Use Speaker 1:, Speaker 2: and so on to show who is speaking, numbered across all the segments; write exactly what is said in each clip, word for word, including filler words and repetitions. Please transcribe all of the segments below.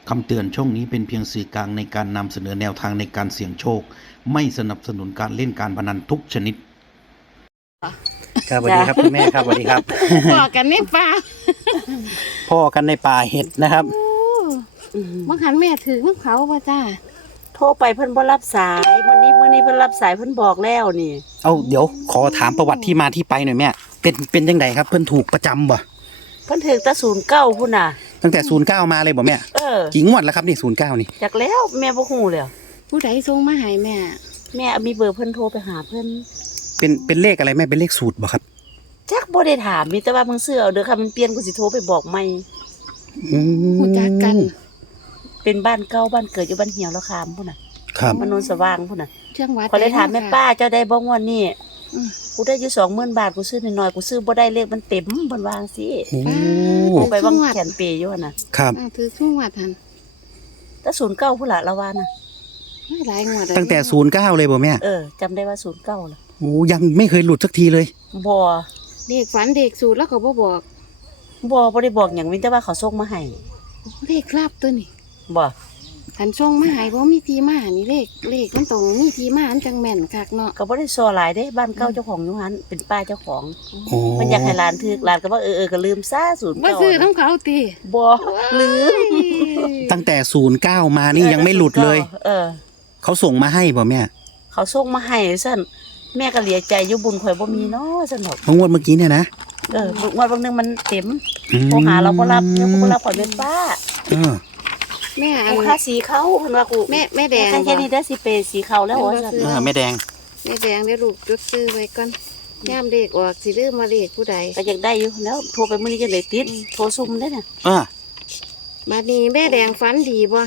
Speaker 1: คำเตือนช่องนี้เป็นเพียงสื่อกลางในการนำเสนอแนวทางในการเสี่ยงโชคไม่สนับสนุนการเล่นการพนันทุกชนิด
Speaker 2: ครับสวัสดีครับคุณแม่ครับสวัสดีครับ
Speaker 3: พ่อกันในป่า
Speaker 2: พ่อกันในป่าเห็ดนะครับ
Speaker 3: เมื่อคันแม่ถือมันเขาป่ะจ้า
Speaker 4: โทรไปเพิ่นบ่รับสายวันนี้วันนี้เพิ่นรับสายเพิ่นบอกแล้วนี่
Speaker 2: เอาเดี๋ยวขอถามประวัติที่มาที่ไปหน่อยแม่เป็นเป็นยังไงครับเพิ่นถูกประจำบ่
Speaker 4: เพิ่นถึงแตะศูนย์เก้าพุ่นน่ะ
Speaker 2: ตั้งแต่ศูนย์เก้ามาเลยบ่แม่
Speaker 4: เออ
Speaker 2: กี่งวดแล้วครับนี่ศูนย์เก้านี่
Speaker 4: จากแล้วแม่บ่ฮู้แล้ว
Speaker 3: ผู้ใดส่งมาให้แม่
Speaker 4: แม่มีเบอร์เพิ่นโทรไปหาเพิ่น
Speaker 2: เป็นเป็นเลขอะไรแม่เป็นเลขสูตรบ่ครับ
Speaker 4: จักบ่ได้ถามมีแต่ว่ามึงซื้อเอาเด้อค่ะมันเปลี่ยนกูสิโทรไปบอกใหม่
Speaker 2: อืม
Speaker 3: ผู้จักกัน
Speaker 4: เป็นบ้านเก่าบ้านเกิดอยู่บ้านเหี่ยวแล้วคามพุ่นน่ะ
Speaker 2: ครับ
Speaker 4: บ้านโนนสว่างพุ่นน่ะ
Speaker 3: เชียงวัด
Speaker 4: ขอยเลยถามแม่ป้าเจ้าได้บ่งวดนี้
Speaker 3: อืม
Speaker 4: กูได้อยู่ สองหมื่น บาทกูซื้อน้อยๆกูซื้อบ่ได้เลขมันเต็มเพิ่นว่าจังซี่
Speaker 2: โอ้
Speaker 4: กูไปวางแขนเปยอยู่หั่นน่ะ
Speaker 2: ครับ
Speaker 3: อ่าถือช่วงวัดทัน
Speaker 4: แต่ศูนย์เก้าพุ่นล่ะละว่าน่ะ
Speaker 3: ไม่หลายงวด
Speaker 2: ตั้งแต่ศูนย์เก้าเลยบ่แม่
Speaker 4: เออจำได้ว่าศูนย์เก้าล่ะ
Speaker 2: โอ้ยังไม่เคยหลุดสักทีเลย
Speaker 4: บ่
Speaker 3: เด็กฝันเด็กสูตรแล้วก็บ่บอก
Speaker 4: บ่บ่ได้บอกหยังมีแต่ว่าเขาส่งมาให้
Speaker 3: เลขคราบตัวนี่
Speaker 4: บ่
Speaker 3: ขันส่งมาให้บ่มีทีมานี่เลขเลขมันต้องมีทีมาอันจังแม่นคักเนาะ
Speaker 4: ก็บ่ได้ซอหลายเด้บ้านเก่าเจ้าของอยู่หันเป็นป้าเจ้าของ
Speaker 2: โอ้
Speaker 4: มันอยากให้หลานถือหลานก็ว่าเออเออก็ลืมซะศูนย์
Speaker 3: บ่
Speaker 4: เก้า
Speaker 3: ซื้อน้ำเขาตี
Speaker 4: บ่ลืม
Speaker 2: ตั้งแต่ศูนย์เก้ามานี่ยังไม่หลุดเลย
Speaker 4: เออ
Speaker 2: เขาส่งมาให้บ่แม่
Speaker 4: เขาส่งมาให้ซั่นแม่ก็เหลียใจอยู่บุญข่อยบ่มีเนาะซั่นดอก
Speaker 2: เมื่องวดเมื่อกี้เนี่ยนะ
Speaker 4: เอองวดบางนึงมันเต็ม
Speaker 2: อืม
Speaker 4: โทรหาเราบ่รับเดี๋ยวกูบ่รับข่อยเป็นป้า
Speaker 2: เออ
Speaker 3: แม่อัน
Speaker 4: กูค่าสีเขาเพิ่นว่ากู
Speaker 3: แม่แม่แดง
Speaker 4: ค่าแค่นี้ได้สิเปสีเขาแล้วว่าซั่น
Speaker 2: เออแม่แดง
Speaker 3: แม่แดงเดี๋ยวลูกจดซื้อไว้ก่อนย่ามเลขออกสิลืมมาเลขผู้ใด
Speaker 4: ก็อยากได้อยู่แล้วโทรไปมื้อนี้จังได๋ติดโทรซุ่มได้น่ะ
Speaker 2: เออ
Speaker 3: บัดนี้แม่แดงฝันดีบ่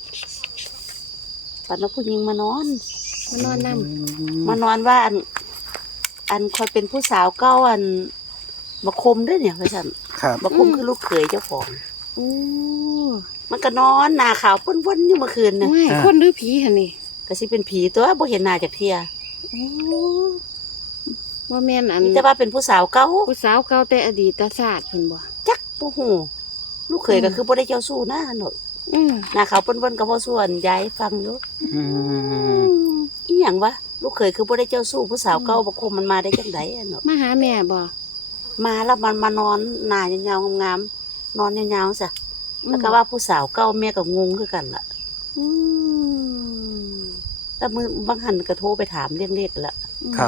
Speaker 4: ปันว่าผู้หญิงมานอน
Speaker 3: มานอนนำ
Speaker 4: มานอนว่าอัน อันคอยเป็นผู้สาวเก้าอันมาคมด้วยเนี่ยว่าซั่น
Speaker 2: ครับ
Speaker 4: มาคมคือลูกเขยเจ้าของ
Speaker 3: โอ้
Speaker 4: มันก็นอนหน้าขาวป้นๆอยู่เมื่อคืนน่ะ
Speaker 3: ไม่คนหรือผีหั่นนี่
Speaker 4: ก็สิเป็นผีตัวบ่เห็นหน้าจากเที่ย
Speaker 3: โอ้ว่าแม่นอัน
Speaker 4: มีแต่ว่าเป็นผู้สาวเก่า
Speaker 3: ผู้สาวเก่าแต่อดีตศาสตร์เพิ่นบ่
Speaker 4: จักบ่ฮู้ลูกเขยก็คือบ่ได้เจ้าสู้หน้าเนาะ
Speaker 3: อือ
Speaker 4: หน้าขาวป้นๆก็บ่ส่วนยายฟังอยู่
Speaker 2: อืม
Speaker 4: อีหยังวะลูกเขยคือบ่ได้เจ้าสู้ผู้สาวเก่าบ่คมมันมาได้จังไดอะเนาะ
Speaker 3: มาหาแม่บ่
Speaker 4: มาแล้วมันมานอนหน้ายาวๆงามๆนอนยาวๆซะแล้วก็ว่าผู้สาวเก่าแม่ก็งงคือกันล่ะ
Speaker 3: อืม
Speaker 4: แล้วมือบางหันก็โทรไปถามเรื่องเลขละ
Speaker 2: ครับ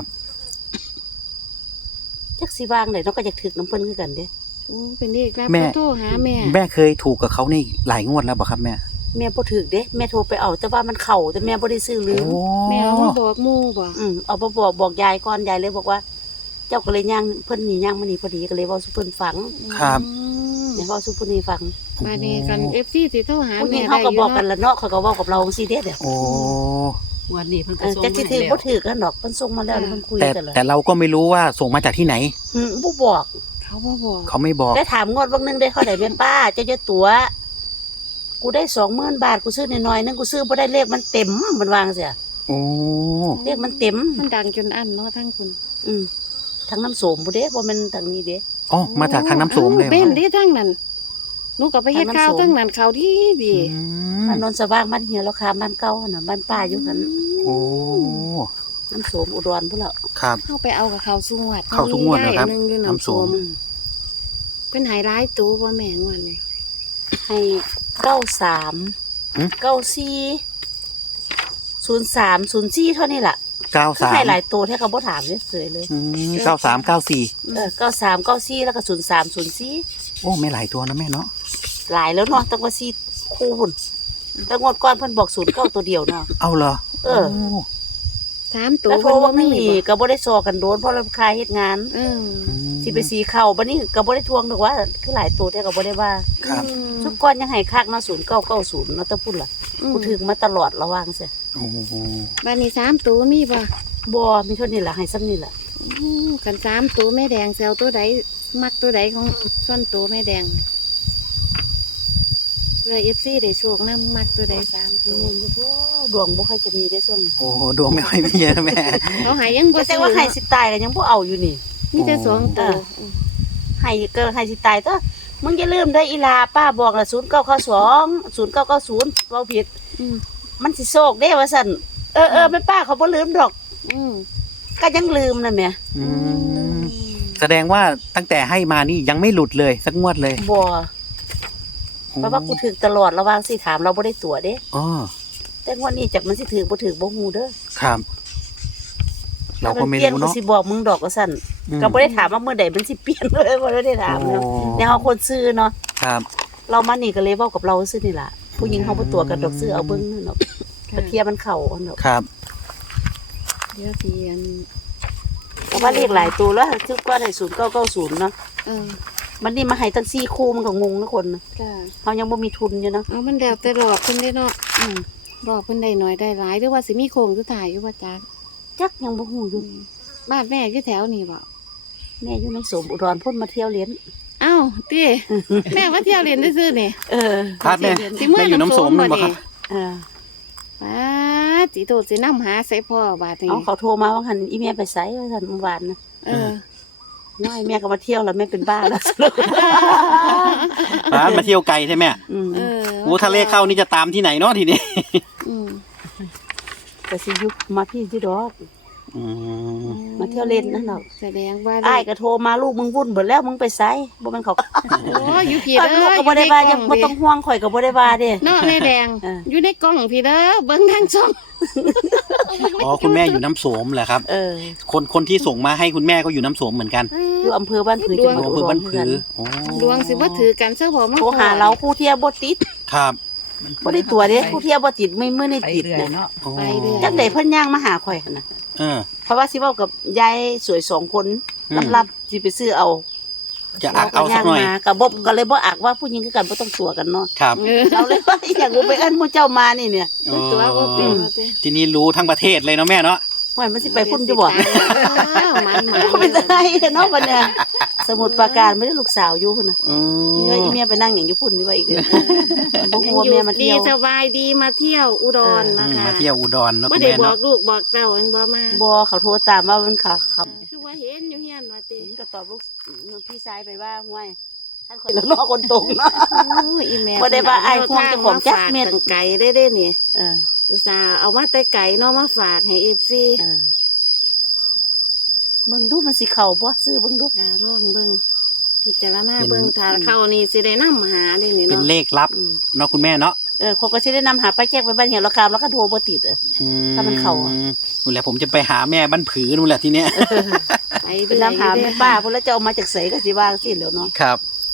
Speaker 4: จักสิว่างได้เนาะก็อยากถึกน้ำเพิ่นคือกันเด้
Speaker 3: โอ้เป็นเด็กรับ
Speaker 2: แม่
Speaker 3: โทรหาแม่
Speaker 2: แม่เคยถูกกับเขาในหลายงวดแล้วบ่ครับแม่
Speaker 4: แม่บ่ถึกเด้แม่โทรไปเอาแต่ว่ามันเข้าแต่แม่บ่ได้ซื้อลืม
Speaker 3: แม่เอามาบอกหมู่บ่
Speaker 4: อืมเอาบ่บอกบอกยายก่อนยายเลยบอกว่า เจ้าก็เลยย่างเพิ่นนี่ย่างมานี่พอดีก็เลยเว้าสู่เพิ่นฟัง
Speaker 2: ครับ
Speaker 3: อืม
Speaker 4: เนี่ยเว้าสู่เพิ่นนี่ฟัง
Speaker 3: บัดนี้กัน เอฟ ซี สิโทรหา
Speaker 4: ผู้หญิ
Speaker 3: แม่
Speaker 4: งเฮา
Speaker 3: ได้
Speaker 4: ก็
Speaker 3: อยู่
Speaker 4: บอกกัน
Speaker 3: เนาะ
Speaker 4: ละเนาะเขาก็เว้ากับเราจังซี่เด้เด้อ
Speaker 2: โอ้
Speaker 5: วันนี้เพิ่น
Speaker 4: เอ
Speaker 5: ก็
Speaker 4: อ
Speaker 5: ส่ง
Speaker 4: จักสิ
Speaker 5: มา
Speaker 4: ถึ
Speaker 5: ให้
Speaker 4: ก
Speaker 5: แล้ว
Speaker 4: บ่ถึกกันดอกเพิ่นส่งมาแล้วเพิ่นคุย
Speaker 2: แต่
Speaker 4: กันแล้ว
Speaker 2: แต่เราก็ไม่รู้ว่าส่งมาจากที่ไหน
Speaker 4: อืมบ่บอก
Speaker 3: เขาบ่บอก
Speaker 2: เขาไม่บอก
Speaker 4: ได้ถามงวดบางนึงได้เท่าใดแม่ป้าเจ้าจะตั๋วกูได้ สองหมื่น บาทกูซื้อน้อยๆนึงกูซื้อบ่ได้เลขมันเต็มมันวาจังซี่
Speaker 2: โอ้
Speaker 4: เลขมันเต็ม
Speaker 3: มันดังจนอั้นเนาะทั้งคุณ
Speaker 4: อืมทางน้ำโสมบ่เด้บ่แม่นทางนี้เด้
Speaker 2: อ๋อมาจากทางน้ำโสมเลยเหรอ
Speaker 3: เป็นเด้ทั้งนั้นหนูก็ไปเฮ็ด
Speaker 4: ทางน้ำ
Speaker 3: ข่าว
Speaker 4: โสม
Speaker 3: ทั้งนั้นข่าวดีดี
Speaker 2: อืม
Speaker 4: บ้านโนนสว่างบ้านเฮียแล้วค่ะบ้านเก่าหั่นน่ะบ้านป้าอยู่หั่น
Speaker 2: โอ้
Speaker 4: น้ำโสมอุดรพุ่นแล้ว
Speaker 2: ครับ
Speaker 3: เข้าไปเอากับเขาวสุงวัด
Speaker 2: เข้าสุงวดเหรอครับ
Speaker 3: มียายอันหนึงอยู่
Speaker 2: น้ำ
Speaker 3: น้ำ
Speaker 2: โส
Speaker 3: โส
Speaker 2: ม
Speaker 3: มเป็นหายร้ายตัวบ่แม่งวันนี้
Speaker 4: ให้เก้าสาม
Speaker 2: หึ
Speaker 4: เก้าสี่ศูนย์สามศูนย์สี่เท่านี้ล่ะ
Speaker 2: เก้า
Speaker 4: คือ
Speaker 2: สาม
Speaker 4: ให้หลายตัวแท้ก็บ่ถามเฉยๆเลย
Speaker 2: อืมเก้าสามเก้าสี่
Speaker 4: เออเก้าสามเก้าสี่แล้วก็ศูนย์สามศูนย์สี่
Speaker 2: โอ้ไม่หลายตัวนะแม่เนาะ
Speaker 4: หลายแล้วเนาะตั้งว่าสี่คู่พุ่นแต่งวดก่อนเพิ่นบอกศูนย์เก้าตัวเดียวเนาะ
Speaker 2: เอาเหรอ
Speaker 4: เออ
Speaker 2: โ
Speaker 3: สามตัว
Speaker 4: แล้วโทร
Speaker 3: เพิ่น
Speaker 4: ว่า
Speaker 3: บ่
Speaker 4: ไม่
Speaker 3: มี
Speaker 4: มี
Speaker 3: บ่
Speaker 4: ก็บ่ได้ซอกันโดนเพราะเราคายเฮ็ดงาน
Speaker 3: เออ
Speaker 2: อืม
Speaker 4: สิไปสีเข้าบัดนี้ก็บ่ได้ทวงดอกว่า คือหลายตัวแท้ก็บ่ได้ว่า
Speaker 2: ครับ
Speaker 3: อืม
Speaker 4: ชุดก่อนยังให้คักเนาะศูนย์เก้าเก้าศูนย์เนาะแตะพุ่นล่ะ
Speaker 3: อืม
Speaker 4: กูถึงมาตลอดระวังเสีย
Speaker 2: โอ้โห
Speaker 3: บัดนี้สามตัวมีบ่
Speaker 4: บ่มีเท่านี้ล่ะให้ซ้ำนี่ล่ะ
Speaker 3: อืมกันสามตัวแม่แดงเซลตัวใดมักตัวใดของส่วนตัวแม่แดงเพื่อ เอฟ ซี ได้โชคนำมักตัวใดสามตัว
Speaker 4: ดวงบ่ค่อยจะมีได้ช่วงนี้
Speaker 2: โอ้โหดวงไม่ค่อยมีนะแม่
Speaker 3: เขาใหายยังบ่
Speaker 4: แต่
Speaker 3: ซื้อ
Speaker 4: ว่าให้สิตายก็ยังบ่เอาอยู่นี่
Speaker 3: มีแต่สองตัว
Speaker 4: ให้ก็ให้สิตายตัวมึงอย่าลืมได้ออีลาป้าบอกละศูนย์เก้าเก้าสองศูนย์เก้าเก้าศูนย์เราผิด
Speaker 3: อืม
Speaker 4: มันสิโศกเด้ว่าสั่นเออเออแม่ป้าเขาบ่ลืมดอก
Speaker 3: อืม
Speaker 4: ก็ยังลืมนะแม่
Speaker 2: อืมแสดงว่าตั้งแต่ให้มานี่ยังไม่หลุดเลยสักงวดเลย
Speaker 4: บ่เพราะว่ากูถึกตลอดระวังสิถามเราบ่ได้ตัวเด้
Speaker 2: อ๋อ
Speaker 4: แต่งวดนี้จักมันสิถึกบ่ถึกบ่ฮู้เด้อ
Speaker 2: ครับ เราก็ไม่
Speaker 4: ถ้นปลี่ยน
Speaker 2: รู้
Speaker 4: กู
Speaker 2: เนาะ
Speaker 4: สิบอกมึงดอกว่าสั่น
Speaker 2: อืม
Speaker 4: ก็บ่ได้ถามว่าเมื่อใดมันสิเปลี่ยนเลยบ่ได้ถามเนาะ
Speaker 2: โอ้
Speaker 4: แนวเฮาคนซื้อเนาะ
Speaker 2: ครับ
Speaker 4: เรามานี่ก็เลยเว้ากับเราซื้อนี่ล่ะผู้หญิงเฮาบ่ตัวกันดอกซื้อเอาเบิ่งนั่นเนาะไปเทียบมันเข้าอันเนาะ
Speaker 2: ครับ
Speaker 3: เดี๋ยวสิอัน
Speaker 4: เพราะว่าเลขหลายตัวแล้วคือก็ได้ศูนย์เก้าเก้าศูนย์เนาะ
Speaker 3: เออ
Speaker 4: มันนี่มาให้ตั้งสี่คู่มันก็งงนะคนนะ
Speaker 3: จ้า
Speaker 4: เฮายังบ่มีทุนอยู่เนาะ
Speaker 3: เอามันแล้วแต่รอบเพิ่นได้เนาะ
Speaker 4: อืม
Speaker 3: รอบเพิ่นได้น้อยได้หลายหรือว่าสิมีโครงสุดท้ายอยู่บ่จ๊ะ
Speaker 4: จักยังบ่ฮู้อยู่
Speaker 3: บ้านแม่อยู่แถวนี้บ่
Speaker 4: แม่อยู่น้ำสมอุดรพ่นมาเที่ยวเรียน
Speaker 3: อ้าวติแม่ว่าเที่ยวเรียนซื่อๆนี่
Speaker 4: เออ
Speaker 2: ครับแม่
Speaker 3: สิเมื่
Speaker 2: แม่
Speaker 3: อ
Speaker 2: อยู่น้ำโสม
Speaker 3: น้ำโสม
Speaker 2: นั่นปะครับ
Speaker 3: บ่ดิ
Speaker 4: เออ
Speaker 3: ป้าจิโตสินำหาใส่พ่อบาดนี้
Speaker 4: เอาเขาโทรมาว่าหันอีแม่ไปไสว่าซั่นเมื่อวานนะ
Speaker 3: เออ
Speaker 4: น้อยแม่ก็มาเที่ยวแล้วแม่เป็นบ้าแล้วสรุป
Speaker 2: ร้านมาเที่ยวไกลใช่ไหม
Speaker 4: อืม
Speaker 3: เออ
Speaker 2: โอ้ทะเลเข้านี่จะตามที่ไหนเนาะทีนี้
Speaker 3: อืม
Speaker 4: ก็สิยุบมาพี่ที่ดอก
Speaker 2: อืม
Speaker 4: มาเที่ยวเล่นนั่นเนาะ
Speaker 3: แสดงว่า
Speaker 4: อ้ายก็โทรมาลูกมึงวุ่นเบิดแล้วมึงไปไสบ่แม่นเขา
Speaker 3: โอ้อยู่พี่
Speaker 4: ตอน
Speaker 3: เด้
Speaker 4: ลูก
Speaker 3: อ
Speaker 4: ก็บ่ได้ว่ายังบ่
Speaker 3: ยู่ในก
Speaker 4: ต้องห่วงข่อยก็บ่ได้ว่าเด้
Speaker 3: เนาะแม่แดง
Speaker 4: เออ
Speaker 3: อยู่ในกล้องพี่เด้อเบิ่งทางช่อง
Speaker 2: อ๋อคุณแม่อยู่น้ำโสมเหรอครับ
Speaker 4: เออ
Speaker 2: คนคนที่ส่งมาให้คุณแม่ก็อยู่น้ำโสมเหมือนกัน
Speaker 4: อยู่อำเภอบ้านผือจังหวัด
Speaker 2: โอ้
Speaker 4: อุ
Speaker 2: เพื่
Speaker 4: ด
Speaker 2: อ
Speaker 4: ร
Speaker 2: บ้าน
Speaker 4: เหมื
Speaker 2: ผื
Speaker 4: อน
Speaker 2: อ
Speaker 4: กัน
Speaker 2: โอ้
Speaker 3: ดวงสิบ่ถือกันซะบ่มัน
Speaker 4: โทรหาเราผู้เที่ยวบ่ติด
Speaker 2: ครับ
Speaker 4: บ่ได้ตัวเด้ผู้เที่ยวบ่ติดไม่มื้อนี้
Speaker 5: ไป
Speaker 4: ติด
Speaker 5: เรื่อย
Speaker 4: นะ
Speaker 5: เนาะ
Speaker 2: โอ้
Speaker 3: ไปเด้อ
Speaker 4: จังได๋เพิ่นย่างมาหาข่อยหั่นน่ะ
Speaker 2: เออ
Speaker 4: เพราะว่าสิเว้ากับยายสวยสองคน
Speaker 2: อืม
Speaker 4: ลับๆสิไปซื้อเอา
Speaker 2: จะอักเอาสักหน่อย
Speaker 4: มาก็บ่ก็เลยบ่อักว่าผู้หญิงคือกันบ่ต้องตัวกันเนาะ
Speaker 2: ครับ
Speaker 3: เออ
Speaker 4: เราเลยว่าอยากรู้ไปเอิ้นหมู่เจ้ามานี่เนี่ย
Speaker 3: ตัวบ่เป็นว่าติ
Speaker 2: ทีนี้รู้ทั้งประเทศเลยเนาะแม่เนาะ
Speaker 4: ว่ามันสิไปพุ่นอยู่บ่
Speaker 3: อ้าวมันมัน
Speaker 4: บ่เป็นไรเนาะบัดเนี่ยสมุทรปราการไม่ได้ลูกสาวอยู่พุ่นน่ะ
Speaker 2: อืม
Speaker 4: นี่ว่าอีเมียไปนั่งหยังอยู่พุ่นนี่ว่าอีกเด้อบ่
Speaker 3: ยั
Speaker 4: ฮู้
Speaker 3: ง
Speaker 4: ว่า
Speaker 3: อยู่
Speaker 4: แม่มาเที่ยว
Speaker 3: ดีสบายดีมาเที่ยวอุดรนะ
Speaker 2: อืม
Speaker 3: คะ
Speaker 2: มาเที่ยวอุดรเนาะ
Speaker 3: บ่
Speaker 2: คุณ
Speaker 3: ได้
Speaker 2: แม่
Speaker 3: บอ
Speaker 2: เนาะ
Speaker 3: กลูกบอกเต้ามันบ่มา
Speaker 4: บ่เขาโทรตามว่ามันเขาเขา
Speaker 3: คือว่าเห็นอยู่เฮียนว่าติ
Speaker 4: ก็ตอบลูกพี่ชายไปว่าห่วยท่านคนแล้วนอกคนตรงเนาะ
Speaker 3: โอ้ยอีแม่
Speaker 4: บ่ได้ว่าอ้ายห่วงเจ้าของจักเม็ด
Speaker 3: ตั้งไก่ได้เด้นี่
Speaker 4: เออ
Speaker 3: อุตส่าห์เอามาแต่ไก่เนาะมาฝากให้ เอฟ ซี
Speaker 4: เออเบิ่งดูมันสิเข้าบ่ซื้อเบิ่งดู
Speaker 3: อ่าลองเบิ่งพิจารณาเบิ่งถ้าเข้านี่สิได้นำหาได้นี่
Speaker 2: เป็น
Speaker 3: เนาะ
Speaker 2: เลขลับ
Speaker 4: อืม
Speaker 2: เนาะคุณแม่เนาะ
Speaker 4: เออเขาก็สิได้นำหาป้าแจ๊กไปบ้านเหี่ยวราคาแล้วก็โทรบ่ติดเออ
Speaker 2: อื
Speaker 4: ถ้ามันเข้าอะ
Speaker 2: นู่นแหละผมจะไปหาแม่บ้านผือนู่นแหละทีเนี้ย
Speaker 3: ไป
Speaker 4: ไปนำหาแม่ป้าพุ่นแล้วจะเอามาจากไสก็สิว่าจังซี่แหล้วเนาะ
Speaker 2: ครับ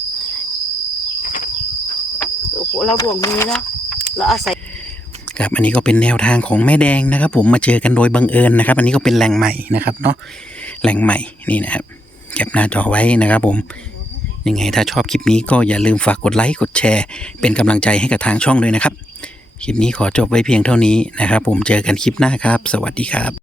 Speaker 4: โอ้โหเราดวงมีเนาะเราอาศัย
Speaker 2: ครับอันนี้ก็เป็นแนวทางของแม่แดงนะครับ ผมมาเจอกันโดยบังเอิญนะครับ อันนี้ก็เป็นแหล่งใหม่นะครับเนาะแหล่งใหม่นี่นะครับแคปหน้าจอไว้นะครับ ผมยังไงถ้าชอบคลิปนี้ก็อย่าลืมฝากกดไลค์กดแชร์ เป็นกำลังใจให้กับทางช่องด้วยนะครับคลิปนี้ขอจบไว้เพียงเท่านี้นะครับ ผมเจอกันคลิปหน้าครับ สวัสดีครับ